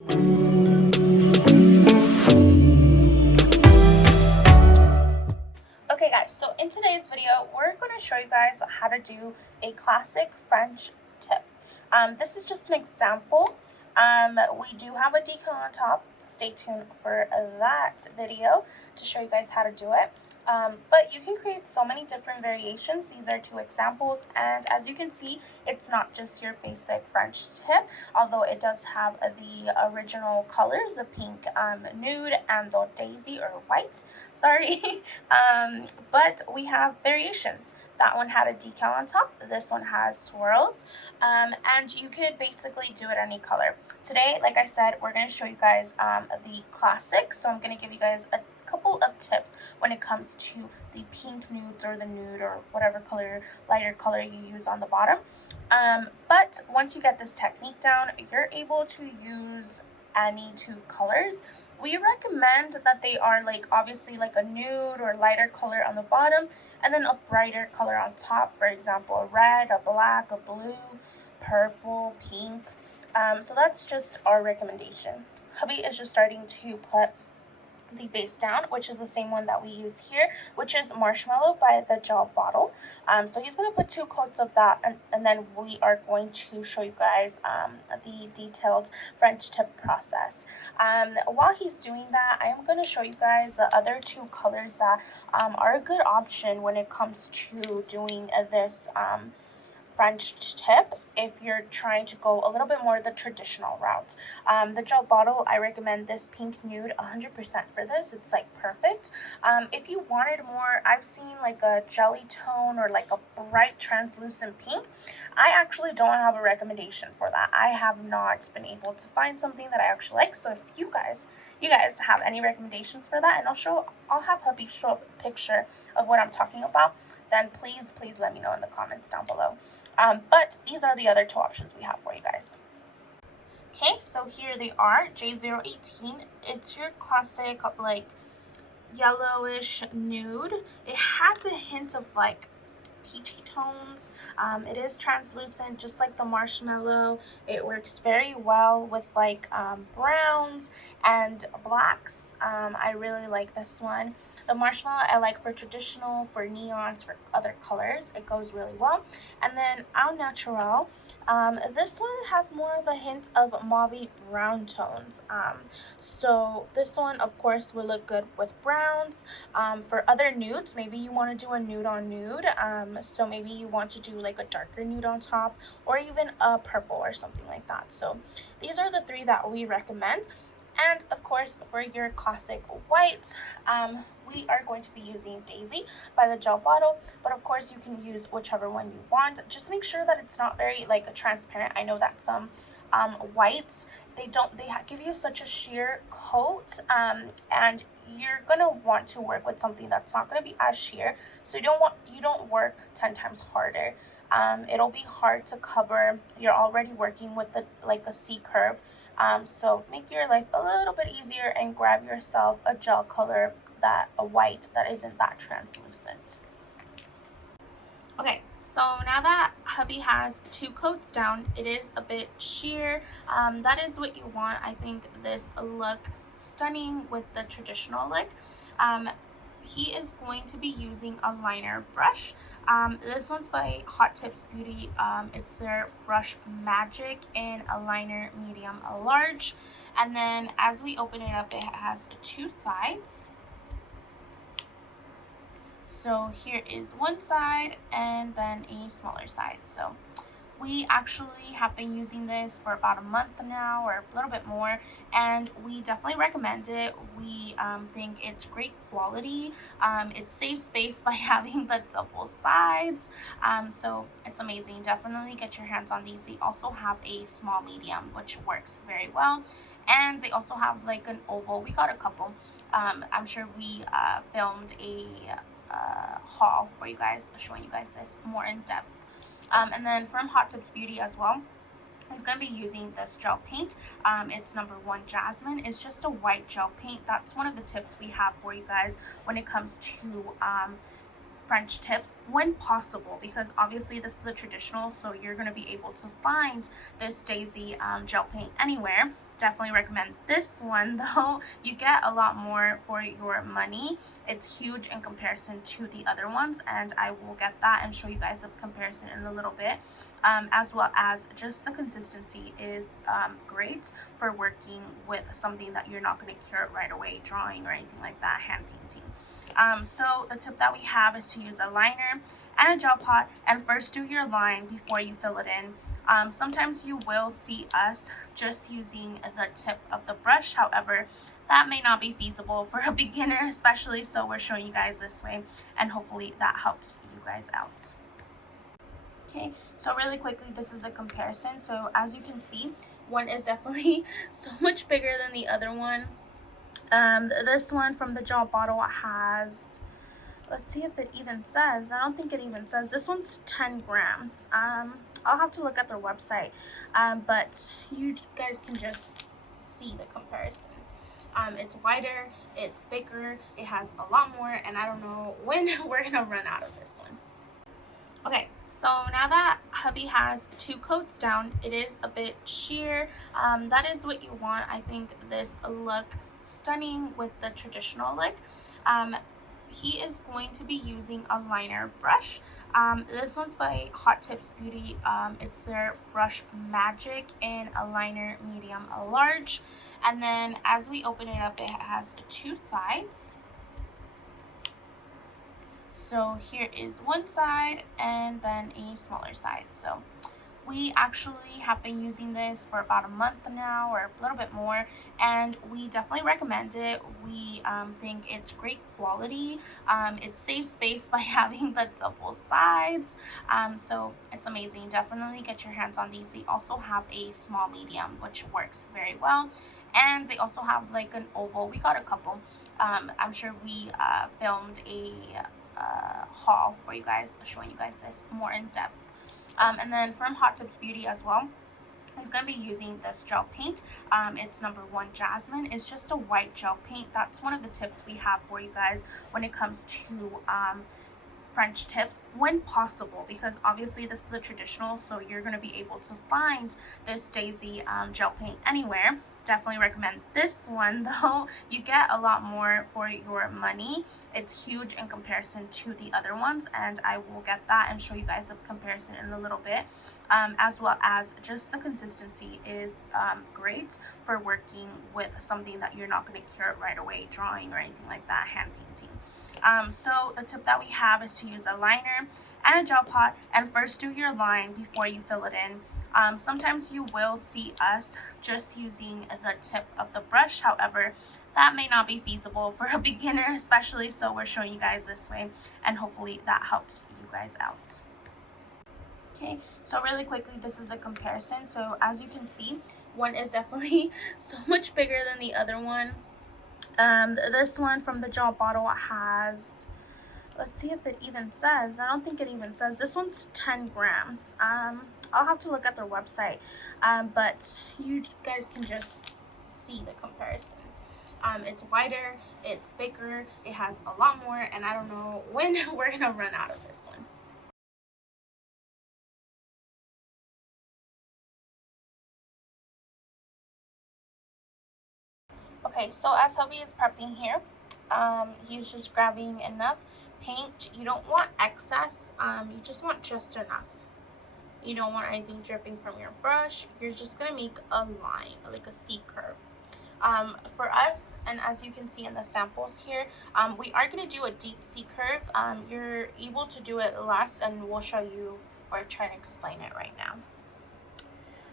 Okay guys, so in today's video, we're going to show you guys how to do a classic French tip. This is just an example. We do have a decal on top. Stay tuned for that video to show you guys how to do it. But you can create so many different variations. These are two examples, and as you can see, it's not just your basic French tip, although it does have the original colors, the pink, nude, and the daisy or white, sorry. But we have variations. That one had a decal on top, this one has swirls, and you could basically do it any color. Today, like I said, we're going to show you guys the classic, so I'm going to give you guys a couple of tips when it comes to the pink nudes or the nude or whatever color, lighter color you use on the bottom. But once you get this technique down, you're able to use any two colors. We recommend that they are obviously a nude or lighter color on the bottom and then a brighter color on top. For example, a red, a black, a blue, purple, pink. So that's just our recommendation. Hubby is just starting to put the base down, which is the same one that we use here, which is Marshmallow by the Gel Bottle. So he's going to put 2 coats of that, and then we are going to show you guys the detailed French tip process. While he's doing that, I am going to show you guys the other 2 colors that are a good option when it comes to doing this French tip if you're trying to go a little bit more the traditional route. The Gel Bottle, I recommend this pink nude 100% for this. It's perfect. If you wanted more, I've seen a jelly tone or a bright translucent pink. I actually don't have a recommendation for that. I have not been able to find something that I actually like. So if you guys have any recommendations for that, and I'll have hubby show up a picture of what I'm talking about, then please let me know in the comments down below. But these are the other 2 options we have for you guys. Okay, so here they are. J018. It's your classic yellowish nude. It has a hint of peachy tones. It is translucent, just like the Marshmallow. It works very well with browns and blacks. I really like this one. The Marshmallow I like for traditional, for neons, for other colors. It goes really well. And then Au Naturel. This one has more of a hint of mauve brown tones. So this one, of course, will look good with browns. For other nudes, maybe you want to do a nude on nude. So maybe you want to do a darker nude on top, or even a purple or something like that. So these are the 3 that we recommend. And of course, for your classic white, we are going to be using Daisy by the Gel Bottle, but of course you can use whichever one you want. Just make sure that it's not very transparent. I know that some whites, they give you such a sheer coat, and you're gonna want to work with something that's not gonna be as sheer, so you don't work 10 times harder. It'll be hard to cover. You're already working with a C curve. So make your life a little bit easier and grab yourself a gel color, a white that isn't that translucent. Okay, so now that hubby has 2 coats down, it is a bit sheer. That is what you want. I think this looks stunning with the traditional look. He is going to be using a liner brush. This one's by Hot Tips Beauty. It's their Brush Magic in a liner medium large. And then as we open it up, it has 2 sides. So here is one side and then a smaller side. So we actually have been using this for about a month now, or a little bit more, and we definitely recommend it. We think it's great quality. It saves space by having the double sides, so it's amazing. Definitely get your hands on these. They also have a small medium, which works very well, and they also have an oval. We got a couple. I'm sure we filmed a haul for you guys, showing you guys this more in depth. And then from Hot Tips Beauty as well, he's going to be using this gel paint. It's number 1 Jasmine. It's just a white gel paint. That's one of the tips we have for you guys when it comes to French tips when possible, because obviously this is a traditional, so you're going to be able to find this Daisy gel paint anywhere. definitely recommend this one though. You get a lot more for your money. It's huge in comparison to the other ones, and I will get that and show you guys the comparison in a little bit. As well as just the consistency is great for working with something that you're not going to cure right away, drawing or anything like that, hand painting. So the tip that we have is to use a liner and a gel pot, and first do your line before you fill it in. Sometimes you will see us just using the tip of the brush. However, that may not be feasible for a beginner especially, so we're showing you guys this way, and hopefully that helps you guys out. Okay, so really quickly, this is a comparison. So as you can see, one is definitely so much bigger than the other one. This one from the gel bottle has, let's see if it even says. I don't think it even says. This one's 10 grams. I'll have to look at their website, but you guys can just see the comparison. It's wider, it's bigger, it has a lot more, and I don't know when we're gonna run out of this one. Okay, so now that hubby has 2 coats down, it is a bit sheer. That is what you want. I think this looks stunning with the traditional look. He is going to be using a liner brush. This one's by Hot Tips Beauty. It's their brush Magic in a liner medium large. And then as we open it up, it has 2 sides. So here is one side and then a smaller side. So we actually have been using this for about a month now, or a little bit more, and we definitely recommend it. We think it's great quality. It saves space by having the double sides, so it's amazing. Definitely get your hands on these. They also have a small medium, which works very well, and they also have like an oval. We got a couple. I'm sure we filmed a haul for you guys, showing you guys this more in depth. And then from Hot Tips Beauty as well, he's going to be using this gel paint. It's number 1 Jasmine. It's just a white gel paint. That's one of the tips we have for you guys when it comes to French tips, when possible, because obviously this is a traditional, so you're going to be able to find this Daisy gel paint anywhere. Definitely recommend this one though. You get a lot more for your money. It's huge in comparison to the other ones, and I will get that and show you guys the comparison in a little bit. As well as just the consistency is great for working with something that you're not going to cure right away, drawing or anything like that, hand painting. So the tip that we have is to use a liner and a gel pot, and first do your line before you fill it in. Sometimes you will see us just using the tip of the brush. However, that may not be feasible for a beginner especially, so we're showing you guys this way, and hopefully that helps you guys out. Okay, so really quickly, this is a comparison. So as you can see, one is definitely so much bigger than the other one. This one from the gel bottle has, let's see if it even says. I don't think it even says. This one's 10 grams. I'll have to look at their website, but you guys can just see the comparison. It's wider, it's bigger, it has a lot more, and I don't know when we're gonna run out of this one. Okay, so as hubby is prepping here, he's just grabbing enough paint. You don't want excess, you just want just enough. You don't want anything dripping from your brush. You're just gonna make a line, like a C curve. For us, and as you can see in the samples here, we are gonna do a deep C curve. You're able to do it less, and we'll show you or try to explain it right now.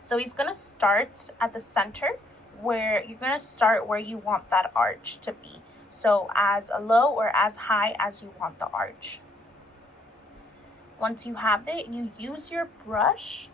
So he's gonna start at the center, where you're gonna start where you want that arch to be. So as low or as high as you want the arch. Once you have it, you use your brush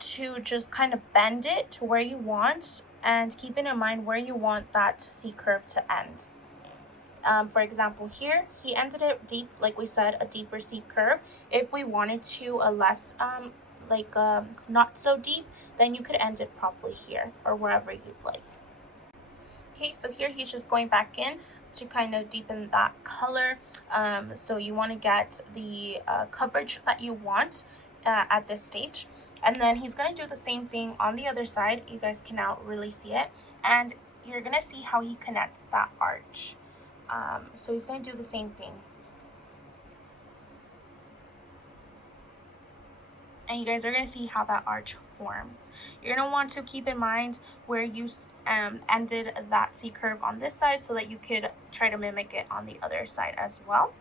to just kind of bend it to where you want, and keeping in mind where you want that C curve to end. For example, here he ended it deep, like we said, a deeper C curve. If we wanted to a less not so deep, then you could end it probably here or wherever you'd like. Okay, so here he's just going back in to kind of deepen that color. So you want to get the coverage that you want at this stage. And then he's going to do the same thing on the other side. You guys can now really see it. And you're going to see how he connects that arch. So he's going to do the same thing. And you guys are going to see how that arch forms. You're going to want to keep in mind where you ended that C curve on this side so that you could try to mimic it on the other side as well.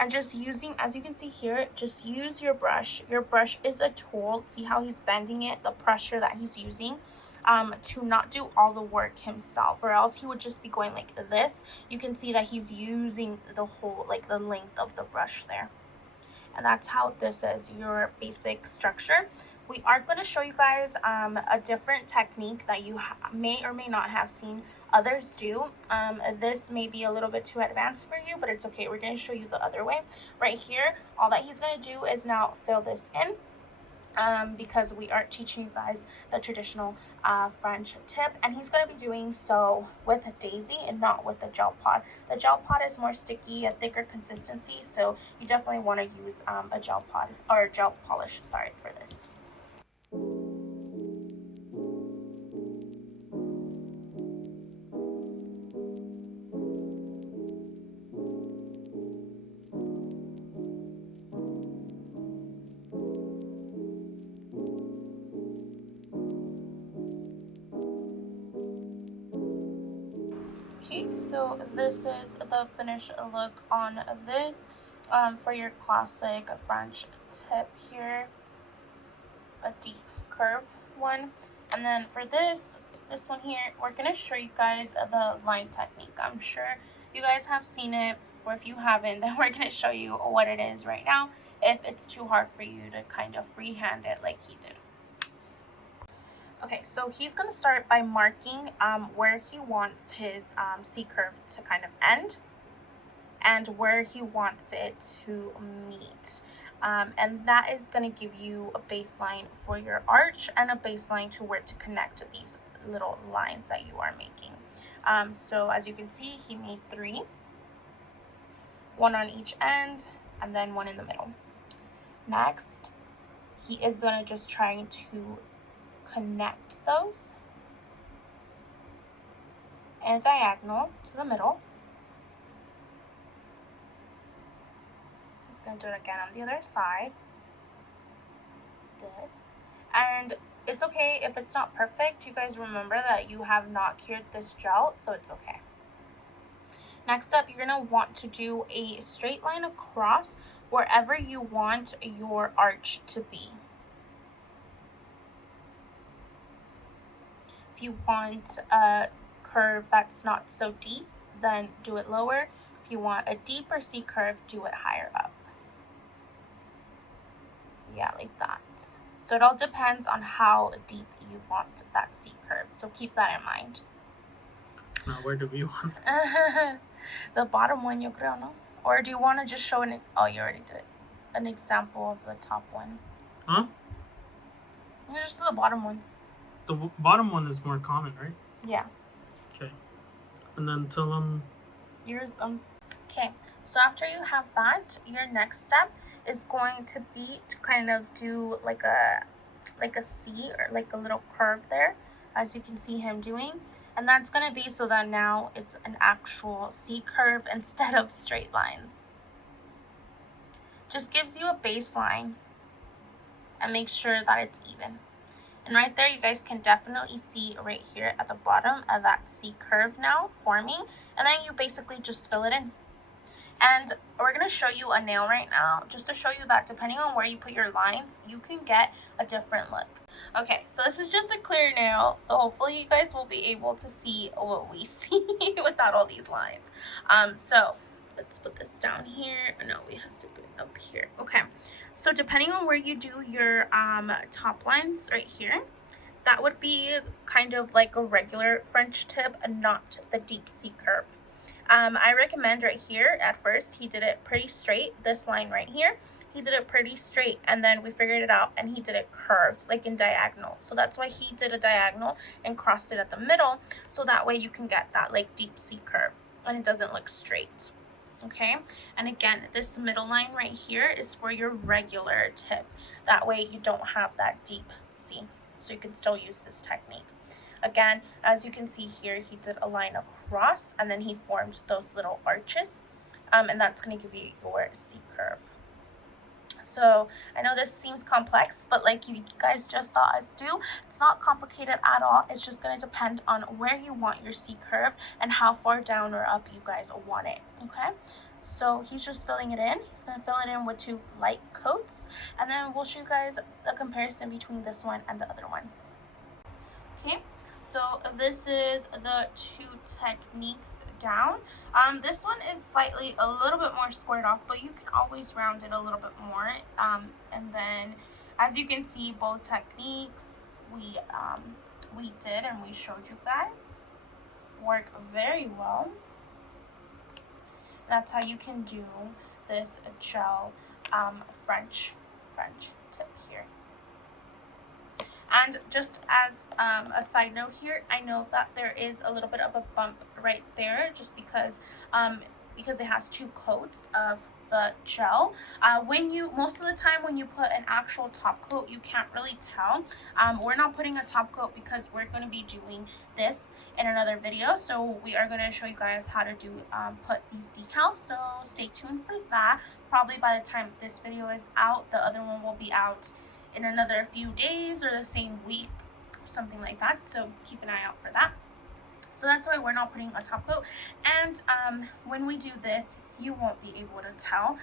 And just using, as you can see here, just use your brush. Your brush is a tool. See how he's bending it, the pressure that he's using, to not do all the work himself, or else he would just be going like this. You can see that he's using the whole, like the length of the brush there. And that's how this is your basic structure. We are going to show you guys a different technique that you may or may not have seen others do. This may be a little bit too advanced for you, but it's okay. We're going to show you the other way. Right here, all that he's going to do is now fill this in. Because we are teaching you guys the traditional French tip, and he's going to be doing so with a daisy and not with the gel pot. The gel pot is more sticky, a thicker consistency, so you definitely want to use a gel pot or gel polish, sorry, for this. Okay, so this is the finished look on this for your classic French tip here, a deep curve one. And then for this one here, we're going to show you guys the line technique. I'm sure you guys have seen it, or if you haven't, then we're going to show you what it is right now if it's too hard for you to kind of freehand it like he did. Okay, so he's going to start by marking where he wants his C curve to kind of end and where he wants it to meet. And that is going to give you a baseline for your arch and a baseline to where to connect these little lines that you are making. So as you can see, he made 3, 1 on each end and then 1 in the middle. Next, he is going to just try to connect those in a diagonal to the middle. He's going to do it again on the other side. This. And it's okay if it's not perfect. You guys remember that you have not cured this gel, so it's okay. Next up, you're going to want to do a straight line across wherever you want your arch to be. If you want a curve that's not so deep, then do it lower. If you want a deeper C curve, do it higher up. Yeah, like that. So it all depends on how deep you want that C curve. So keep that in mind. Now, where do we want The bottom one, yo creo, no? Or do you want to just show oh, you already did it. An example of the top one. Huh? Just the bottom one. The bottom one is more common, right? Yeah. Okay. And then tell them. Yours. Okay. So after you have that, your next step is going to be to kind of do like a C or like a little curve there, as you can see him doing. And that's going to be so that now it's an actual C curve instead of straight lines. Just gives you a baseline and make sure that it's even. And right there, you guys can definitely see right here at the bottom of that C curve now forming. And then you basically just fill it in. And we're going to show you a nail right now, just to show you that depending on where you put your lines, you can get a different look. Okay, so this is just a clear nail, so hopefully you guys will be able to see what we see without all these lines. So let's put this down here. No, we have to put it up here. Okay, so depending on where you do your top lines right here, that would be kind of like a regular French tip and not the deep C curve. I recommend right here, at first, he did it pretty straight, this line right here. He did it pretty straight, and then we figured it out, and he did it curved, like in diagonal. So that's why he did a diagonal and crossed it at the middle, so that way you can get that like deep C curve, and it doesn't look straight. Okay, and again, this middle line right here is for your regular tip. That way you don't have that deep C, so you can still use this technique. Again, as you can see here, he did a line across and then he formed those little arches, and that's going to give you your C curve. So I know this seems complex, but like you guys just saw us do, it's not complicated at all. It's just going to depend on where you want your C curve and how far down or up you guys want it, okay? So he's just filling it in. He's going to fill it in with 2 light coats, and then we'll show you guys the comparison between this one and the other one. Okay, so this is the 2 techniques down. This one is slightly a little bit more squared off, but you can always round it a little bit more. And then, as you can see, both techniques we did and we showed you guys work very well. That's how you can do this gel French tip here. And just as a side note here, I know that there is a little bit of a bump right there just because it has 2 coats of the gel. Most of the time when you put an actual top coat, you can't really tell. We're not putting a top coat because we're going to be doing this in another video. So we are going to show you guys how to do put these decals. So stay tuned for that. Probably by the time this video is out, the other one will be out in another few days or the same week, something like that. So keep an eye out for that. So that's why we're not putting a top coat. And when we do this, you won't be able to tell.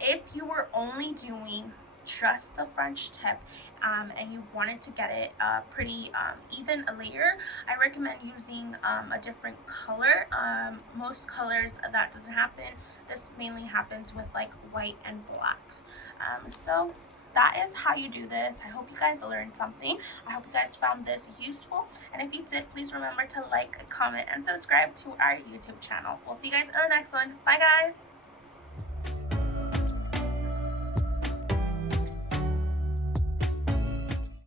If you were only doing just the French tip and you wanted to get it pretty even a layer, I recommend using a different color. Most colors that doesn't happen. This mainly happens with like white and black. So that is how you do this. I hope you guys learned something. I hope you guys found this useful. And if you did, please remember to like, comment, and subscribe to our YouTube channel. We'll see you guys in the next one. Bye, guys.